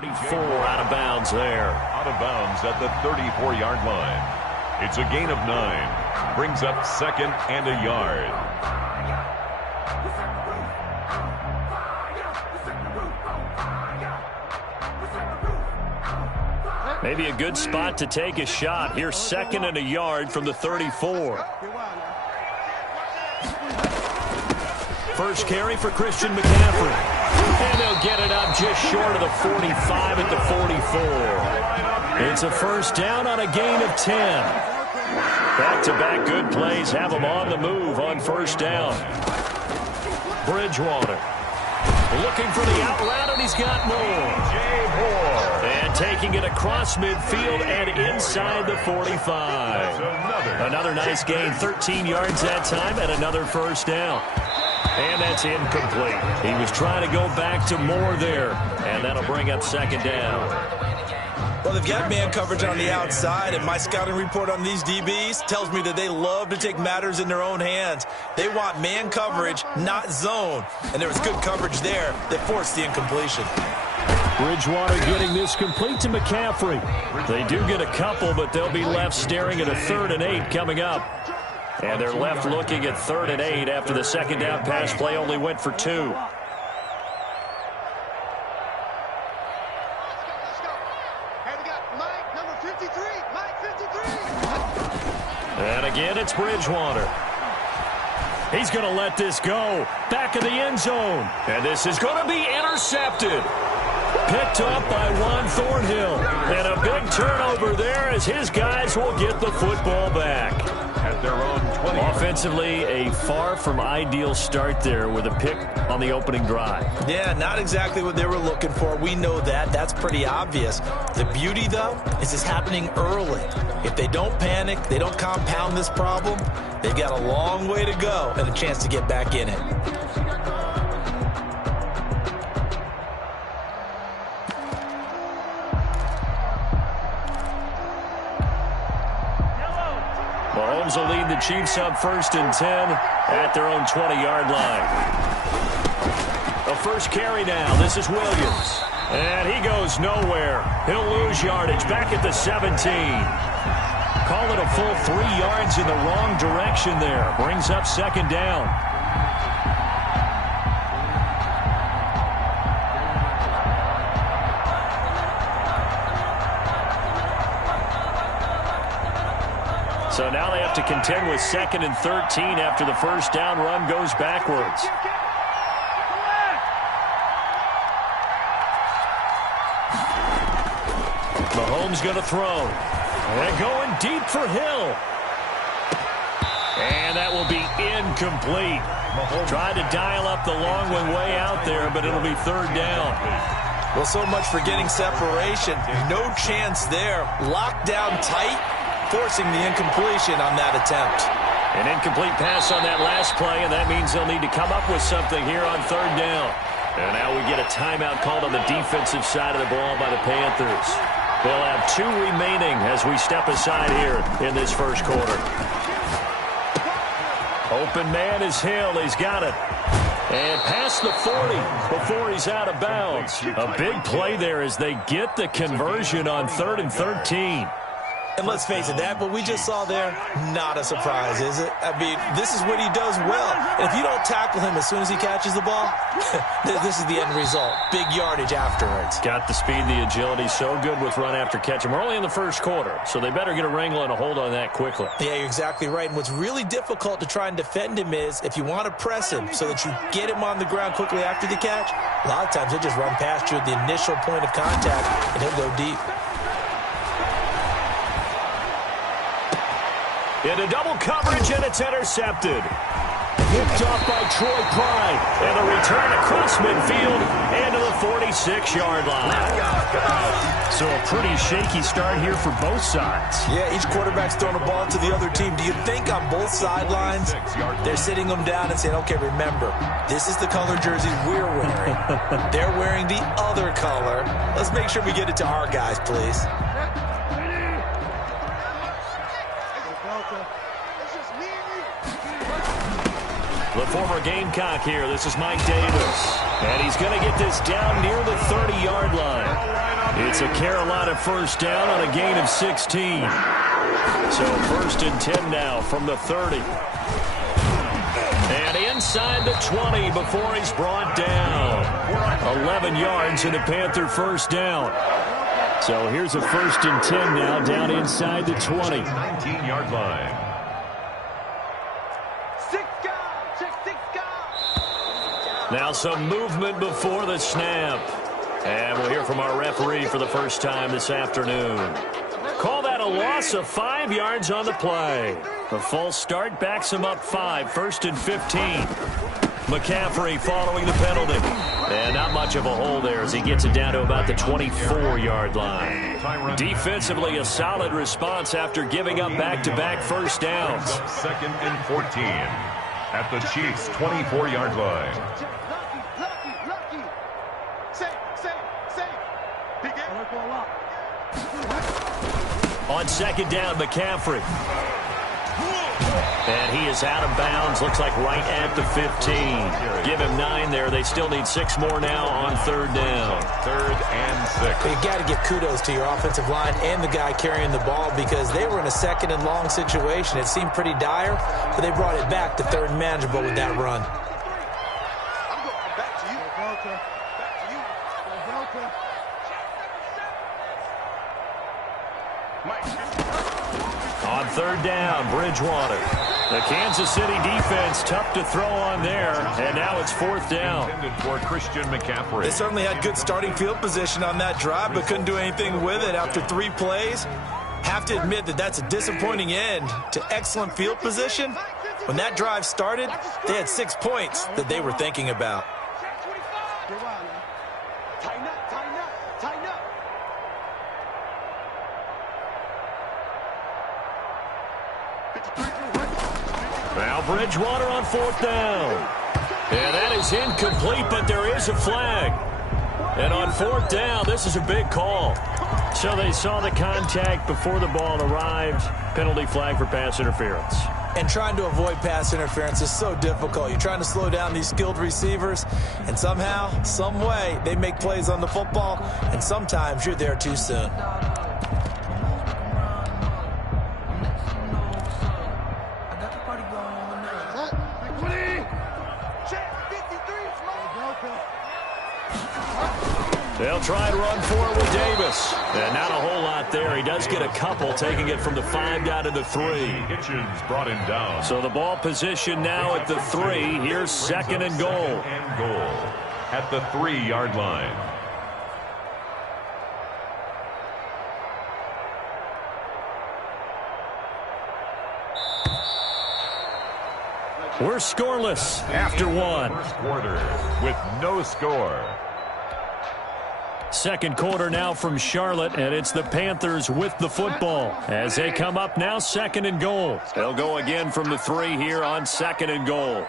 34 out of bounds there. Out of bounds at the 34-yard line. It's a gain of 9. Brings up second and a yard. Maybe a good spot to take a shot. Here's second and a yard from the 34. First carry for Christian McCaffrey. And they'll get it up just short of the 45 at the 44. It's a first down on a gain of 10. Back-to-back good plays have them on the move on first down. Bridgewater looking for the out route, and he's got more. And taking it across midfield and inside the 45. Another nice gain, 13 yards that time, and another first down. And that's incomplete. He was trying to go back to Moore there, and that'll bring up second down. Well, they've got man coverage on the outside, and my scouting report on these DBs tells me that they love to take matters in their own hands. They want man coverage, not zone. And there was good coverage there that forced the incompletion. Bridgewater getting this complete to McCaffrey. They do get a couple, but they'll be left staring at a 3rd and 8 coming up. And they're left looking at 3rd and 8 after the second down pass play only went for 2. And again, it's Bridgewater. He's going to let this go. Back of the end zone. And this is going to be intercepted. Picked up by Juan Thornhill. And a big turnover there as his guys will get the football back. At their own 20. Offensively, a far from ideal start there with a pick on the opening drive. Yeah, not exactly what they were looking for. We know that. That's pretty obvious. The beauty, though, is it's happening early. If they don't panic, they don't compound this problem, they've got a long way to go and a chance to get back in it. Mahomes will lead the Chiefs up 1st and 10 at their own 20-yard line. A first carry now. This is Williams. And he goes nowhere. He'll lose yardage back at the 17. Call it a full 3 yards in the wrong direction there. Brings up second down. So now they have to contend with 2nd and 13 after the first down run goes backwards. Mahomes going to throw. And going deep for Hill. And that will be incomplete. Tried to dial up the long one way out there, but it'll be 3rd down. Well, so much for getting separation. No chance there. Locked down tight, forcing the incompletion on that attempt. An incomplete pass on that last play, and that means they'll need to come up with something here on 3rd down. And now we get a timeout called on the defensive side of the ball by the Panthers. They'll have 2 remaining as we step aside here in this first quarter. Open man is Hill. He's got it. And past the 40 before he's out of bounds. A big play there as they get the conversion on 3rd and 13. And let's face it, that what we just saw there, not a surprise, is it? I mean, this is what he does well. And if you don't tackle him as soon as he catches the ball, this is the end result. Big yardage afterwards. Got the speed, the agility, so good with run after catch. And we're only in the first quarter, so they better get a wrangle and a hold on that quickly. Yeah, you're exactly right. And what's really difficult to try and defend him is if you want to press him so that you get him on the ground quickly after the catch, a lot of times he'll just run past you at the initial point of contact, and he'll go deep. Into double coverage, and it's intercepted. Picked off by Troy Pride. And a return across midfield and to the 46-yard line. So a pretty shaky start here for both sides. Yeah, each quarterback's throwing a ball to the other team. Do you think on both sidelines they're sitting them down and saying, okay, remember, this is the color jersey we're wearing. They're wearing the other color. Let's make sure we get it to our guys, please. The former Gamecock here. This is Mike Davis. And he's going to get this down near the 30-yard line. It's a Carolina first down on a gain of 16. So first and 10 now from the 30. And inside the 20 before he's brought down. 11 yards and a Panther first down. So here's a first and 10 now down inside the 20. 19-yard line. Now some movement before the snap. And we'll hear from our referee for the first time this afternoon. Call that a loss of 5 yards on the play. The false start backs him up 5, first and 15. McCaffrey following the penalty. And not much of a hole there as he gets it down to about the 24-yard line. Defensively, a solid response after giving up back-to-back first downs. Second and 14 at the Chiefs' 24-yard line. On second down, McCaffrey. And he is out of bounds. Looks like right at the 15. Give him 9 there. They still need 6 more now on third down. Third and 6. You got to give kudos to your offensive line and the guy carrying the ball because they were in a second and long situation. It seemed pretty dire, but they brought it back to third and manageable with that run. On third down, Bridgewater. The Kansas City defense tough to throw on there, and now it's fourth down. Intended for Christian McCaffrey. They certainly had good starting field position on that drive, but couldn't do anything with it after 3 plays. Have to admit that that's a disappointing end to excellent field position. When that drive started, they had 6 points that they were thinking about. Now Bridgewater on fourth down. And that is incomplete, but there is a flag. And on fourth down, this is a big call. So they saw the contact before the ball arrived. Penalty flag for pass interference. And trying to avoid pass interference is so difficult. You're trying to slow down these skilled receivers, and somehow, some way, they make plays on the football, and sometimes you're there too soon. They'll try and run for it with Davis. And not a whole lot there. He does get a couple, taking it from the 5 down to the 3. Hitchens brought him down. So the ball position now at the 3. Here's second and goal. And goal at the 3-yard line. We're scoreless after 1. First quarter with no score. Second quarter now from Charlotte, and it's the Panthers with the football as they come up now second and goal. They'll go again from the 3 here on second and goal.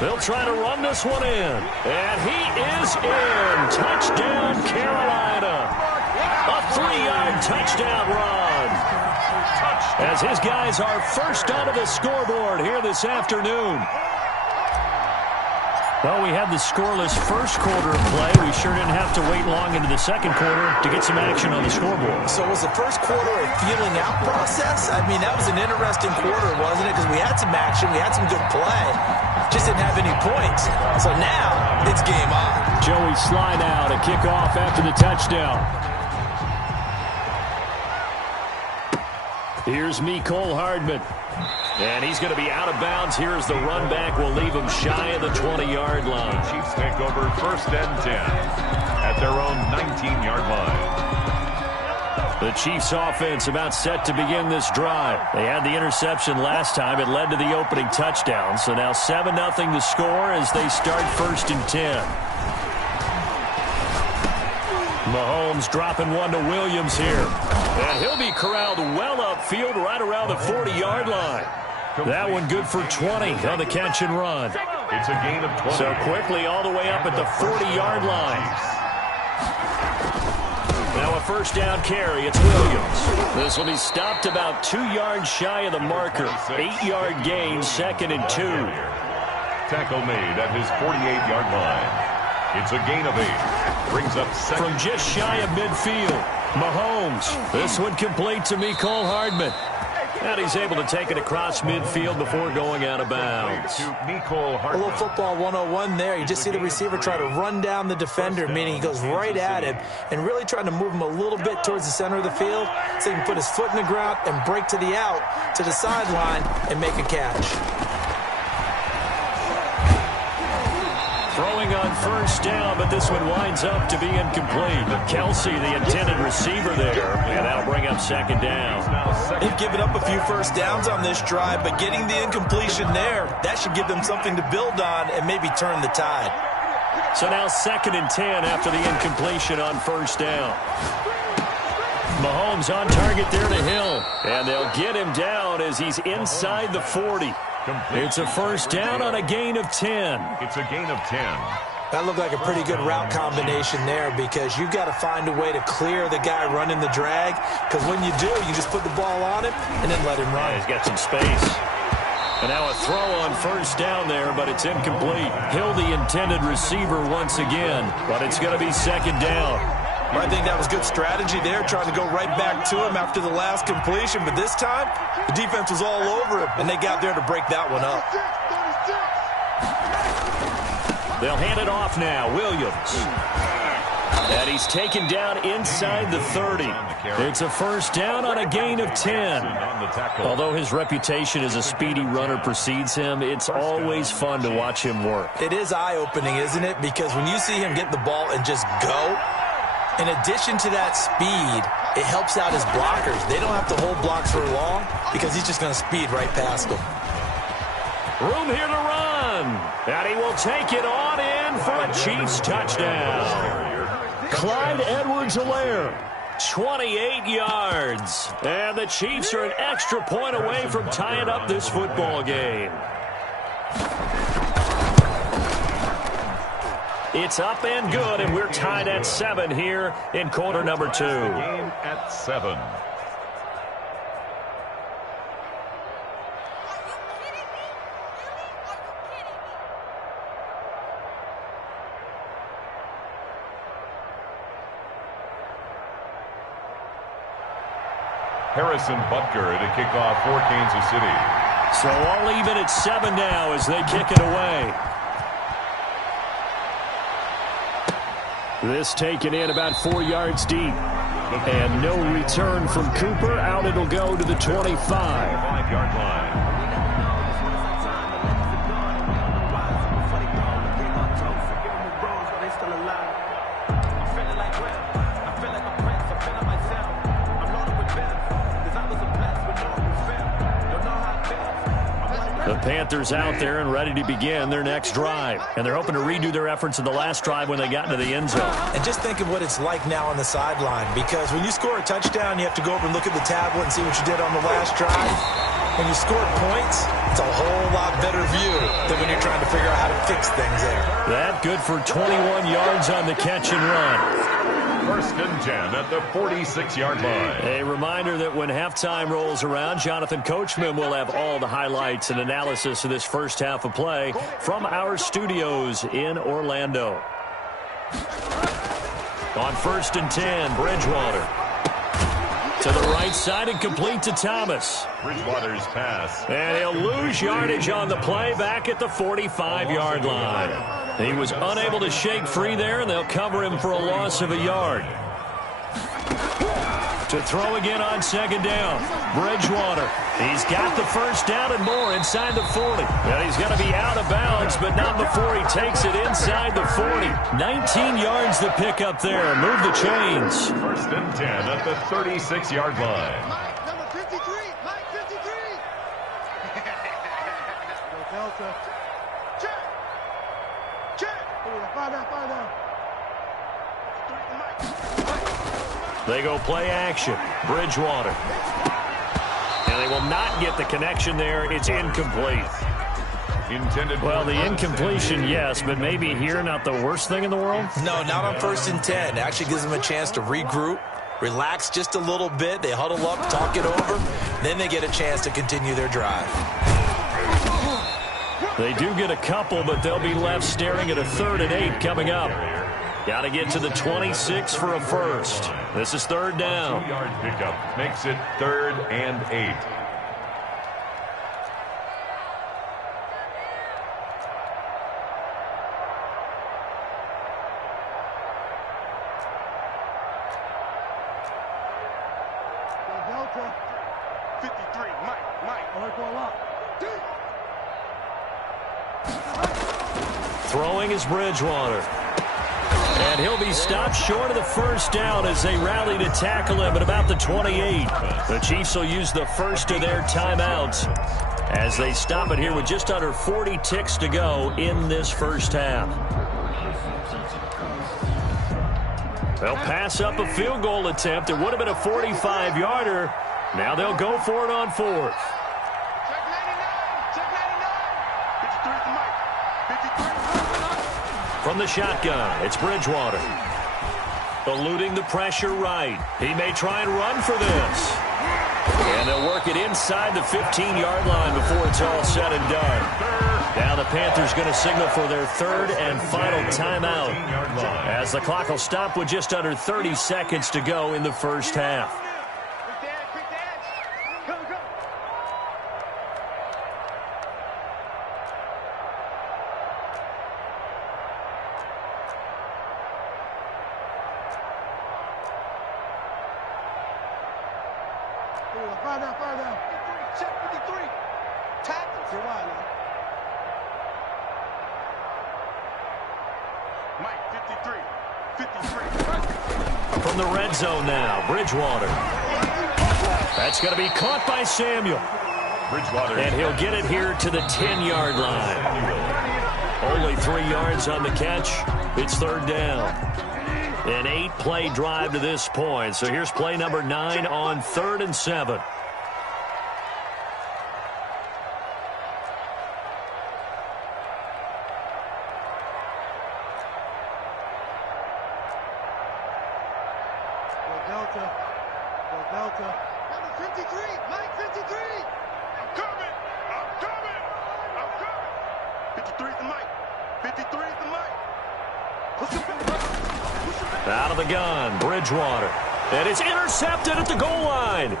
They'll try to run this one in, and he is in. Touchdown, Carolina. A 3-yard touchdown run. As his guys are first onto the scoreboard here this afternoon. Well, we had the scoreless first quarter of play. We sure didn't have to wait long into the second quarter to get some action on the scoreboard. So was the first quarter a feeling out process? I mean, that was an interesting quarter, wasn't it? Because we had some action, we had some good play, just didn't have any points. So now it's game on. Joey Sly now to kick off after the touchdown. Here's Mecole Hardman. And he's going to be out of bounds here as the run back will leave him shy of the 20-yard line. Chiefs take over first and 10 at their own 19-yard line. The Chiefs offense about set to begin this drive. They had the interception last time. It led to the opening touchdown. So now 7-0 the score as they start first and 10. Mahomes dropping one to Williams here. And he'll be corralled well upfield right around the 40-yard line. That one good for 20 on the catch and run. It's a gain of 20. So quickly all the way up at the 40-yard line. Now a a first down carry. It's Williams. This will be stopped about 2 yards shy of the marker. 8-yard gain, 2nd and 2. Tackle made at his 48-yard line. It's a gain of 8. Brings up second. From just shy of midfield, Mahomes. This one complete to Mecole Hardman. And he's able to take it across midfield before going out of bounds. A little football 101 there. You just see the receiver try to run down the defender, meaning he goes right at him and really trying to move him a little bit towards the center of the field so he can put his foot in the ground and break to the out, to the sideline, and make a catch. Throwing on first down, but this one winds up to be incomplete. Kelsey, the intended receiver there, and that'll bring up 2nd down. They've given up a few first downs on this drive, but getting the incompletion there, that should give them something to build on and maybe turn the tide. So now 2nd and 10 after the incompletion on first down. Mahomes on target there to Hill, and they'll get him down as he's inside the 40. It's a first down on a gain of 10. It's a gain of 10. That looked like a pretty good route combination there because you've got to find a way to clear the guy running the drag, because when you do, you just put the ball on him and then let him run. Yeah, he's got some space. And now a throw on first down there, but it's incomplete. Hill, the intended receiver once again, but it's going to be 2nd down. I think that was good strategy there, trying to go right back to him after the last completion. But this time, the defense was all over him, and they got there to break that one up. They'll hand it off now. Williams. And he's taken down inside the 30. It's a first down on a gain of 10. Although his reputation as a speedy runner precedes him, it's always fun to watch him work. It is eye-opening, isn't it? Because when you see him get the ball and just go, in addition to that speed, it helps out his blockers. They don't have to hold blocks for long because he's just going to speed right past them. Room here to run. And he will take it on in for a Chiefs touchdown. Clyde Edwards-Helaire, 28 yards. And the Chiefs are an extra point away from tying up this football game. It's up and good, and we're tied at 7 here in quarter number 2. Game at 7. Harrison Butker to kick off for Kansas City. So all even at 7 now as they kick it away. This taken in about 4 yards deep. And no return from Cooper. Out it'll go to the 25. 5-yard line. The Panthers out there and ready to begin their next drive. And they're hoping to redo their efforts in the last drive when they got into the end zone. And just think of what it's like now on the sideline, because when you score a touchdown, you have to go over and look at the tablet and see what you did on the last drive. When you scored points, it's a whole lot better view than when you're trying to figure out how to fix things there. That good for 21 yards on the catch and run. First and 10 at the 46-yard line. A reminder that when halftime rolls around, Jonathan Coachman will have all the highlights and analysis of this first half of play from our studios in Orlando. On first and 10, Bridgewater. To the right side and complete to Thomas. Bridgewater's pass. And he'll lose yardage on the play back at the 45-yard line. He was unable to shake free there, and they'll cover him for a loss of a yard. To throw again on second down, Bridgewater. He's got the first down and more inside the 40. And he's going to be out of bounds, but not before he takes it inside the 40. 19 yards to pick up there. Move the chains. First and 10 at the 36-yard line. Mike, number 53. Mike, 53. Delta. Check. Check. Find out. They go play action. Bridgewater. And they will not get the connection there. It's incomplete. Well, the incompletion, yes, but maybe here not the worst thing in the world? No, not on first and 10. Actually gives them a chance to regroup, relax just a little bit. They huddle up, talk it over. Then they get a chance to continue their drive. They do get a couple, but they'll be left staring at a 3rd and 8 coming up. Got to get to the 26 for a first. This is 3rd down. 2-yard pickup makes it 3rd and 8. Delta. 53. Mike. Alert for a lock. Throwing is Bridgewater. And he'll be stopped short of the first down as they rally to tackle him at about the 28. The Chiefs will use the first of their timeouts as they stop it here with just under 40 ticks to go in this first half. They'll pass up a field goal attempt. It would have been a 45-yarder. Now they'll go for it on 4th. Check 99. Check 99. 53 to Mike. 53. From the shotgun, it's Bridgewater. Eluding the pressure right. He may try and run for this. And they'll work it inside the 15-yard line before it's all said and done. Now the Panthers going to signal for their 3rd and final timeout as the clock will stop with just under 30 seconds to go in the first half. Quick dance. Go, go. Fire down. Check 53. Tackles. You're wide now. Mike, 53. From the red zone now, Bridgewater. That's going to be caught by Samuel. Bridgewater. And he'll get it here to the 10-yard line. Only 3 yards on the catch. It's 3rd down. An 8-play drive to this point. So here's play number 9 on 3rd and 7. Delta. Number 53. Mike, 53. I'm coming. 53 to Mike. 53 to Mike. Push him back. Out of the gun, Bridgewater. And it's intercepted at the goal line.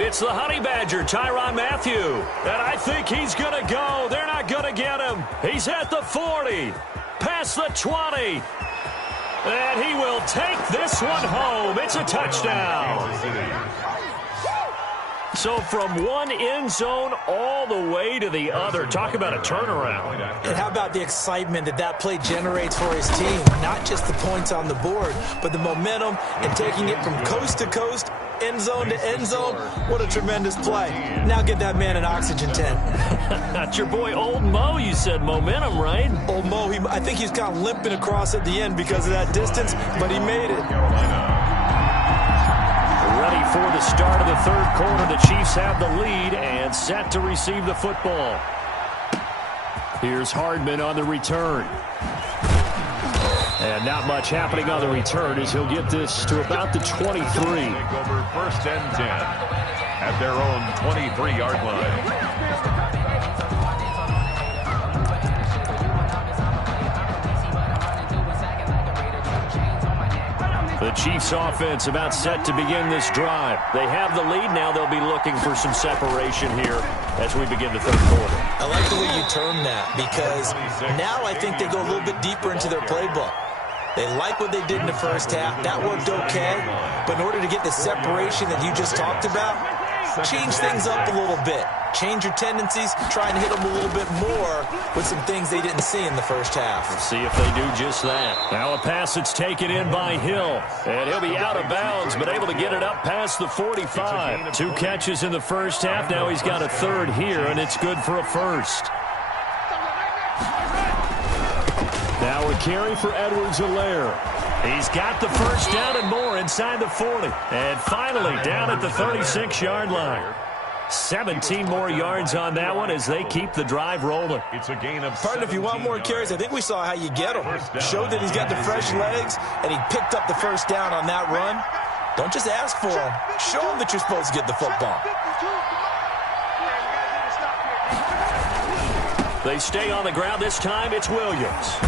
It's the Honey Badger, Tyrann Mathieu. And I think he's going to go. They're not going to get him. He's at the 40. Past the 20. And he will take this one home. It's a touchdown. So from one end zone all the way to the other. Talk about a turnaround. And how about the excitement that play generates for his team? Not just the points on the board, but the momentum and taking it from coast to coast, end zone to end zone. What a tremendous play. Now get that man an oxygen tent. That's your boy Old Mo. You said momentum, right? Old Mo, I think he's kind of limping across at the end because of that distance, but he made it. Ready for the start of the 3rd quarter. The Chiefs have the lead and set to receive the football. Here's Hardman on the return. And not much happening on the return as he'll get this to about the 23. Take over 1st and 10 at their own 23-yard line. The Chiefs offense about set to begin this drive. They have the lead. Now they'll be looking for some separation here as we begin the 3rd quarter. I like the way you term that because now I think they go a little bit deeper into their playbook. They like what they did in the first half. That worked okay. But in order to get the separation that you just talked about, change things up a little bit. Change your tendencies. Try and hit them a little bit more with some things they didn't see in the first half. We'll see if they do just that. Now a pass that's taken in by Hill. And he'll be out of bounds, but able to get it up past the 45. 2 catches in the first half. Now he's got a 3rd here, and it's good for a first. Now a carry for Edwards-Helaire. He's got the first down and more inside the 40. And finally down at the 36-yard line. 17 more yards on that one as they keep the drive rolling. It's a gain of Pardon, if you want more carries, I think we saw how you get him. Showed that he's got the fresh legs, and he picked up the first down on that run. Don't just ask for them. Show them that you're supposed to get the football. They stay on the ground. This time it's Williams.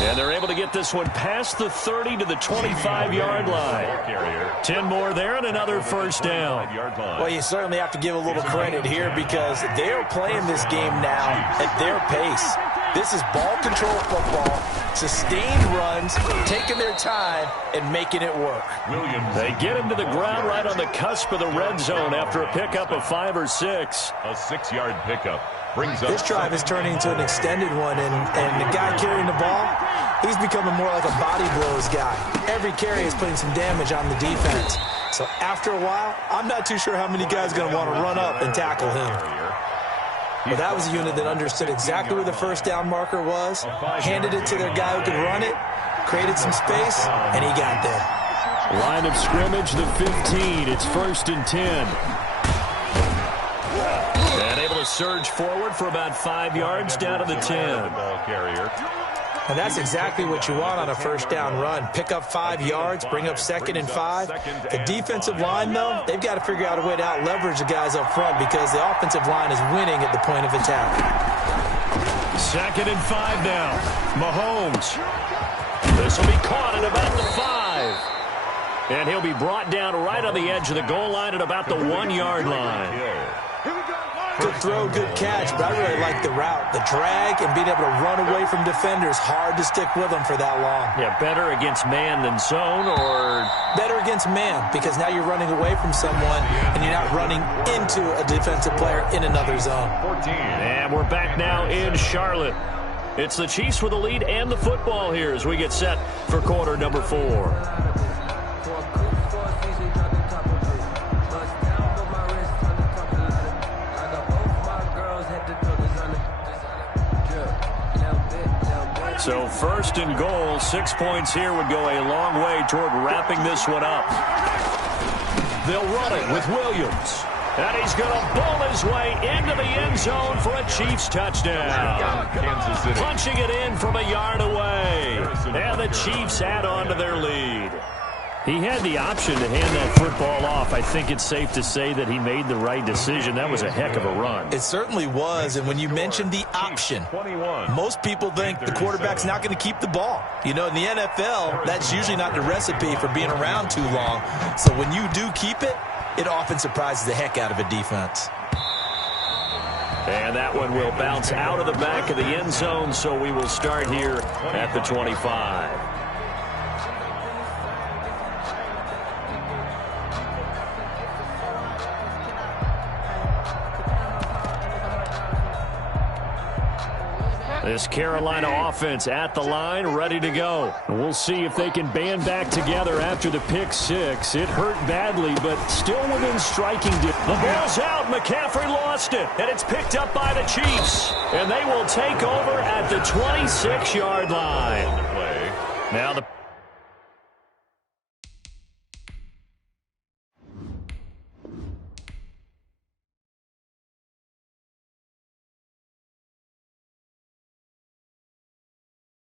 And they're able to get this one past the 30 to the 25-yard line. 10 more there and another first down. Well, you certainly have to give a little credit here because they're playing this game now at their pace. This is ball control football, sustained runs, taking their time, and making it work. They get him to the ground right on the cusp of the red zone after a pickup of 5 or 6. A 6-yard pickup. This drive is turning into an extended one, and the guy carrying the ball, he's becoming more like a body blows guy. Every carry is putting some damage on the defense. So after a while, I'm not too sure how many guys are going to want to run up and tackle him. But that was a unit that understood exactly where the first down marker was, handed it to their guy who could run it, created some space, and he got there. Line of scrimmage, the 15. It's 1st and 10. And able to surge forward for about 5 yards down to the 10. And that's exactly what you want on a first down run. Pick up 5 yards, bring up 2nd and 5. The defensive line, though, they've got to figure out a way to out-leverage the guys up front because the offensive line is winning at the point of attack. 2nd and 5 now. Mahomes. This will be caught at about the 5. And he'll be brought down right on the edge of the goal line at about the 1-yard line. Good throw, good catch, but I really like the route. The drag and being able to run away from defenders, hard to stick with them for that long. Yeah, better against man than zone, or better against man because now you're running away from someone and you're not running into a defensive player in another zone. And we're back now in Charlotte. It's the Chiefs with the lead and the football here as we get set for quarter number 4. So 1st and goal, 6 points here would go a long way toward wrapping this one up. They'll run it with Williams. And he's going to bowl his way into the end zone for a Chiefs touchdown. Punching it in from a yard away. And the Chiefs add on to their lead. He had the option to hand that football off. I think it's safe to say that he made the right decision. That was a heck of a run. It certainly was. And when you mentioned the option, most people think the quarterback's not going to keep the ball. You know, in the NFL, that's usually not the recipe for being around too long. So when you do keep it, it often surprises the heck out of a defense. And that one will bounce out of the back of the end zone, so we will start here at the 25. This Carolina offense at the line, ready to go. We'll see if they can band back together after the pick 6. It hurt badly, but still within striking distance. The ball's out. McCaffrey lost it, and it's picked up by the Chiefs. And they will take over at the 26-yard line. Now the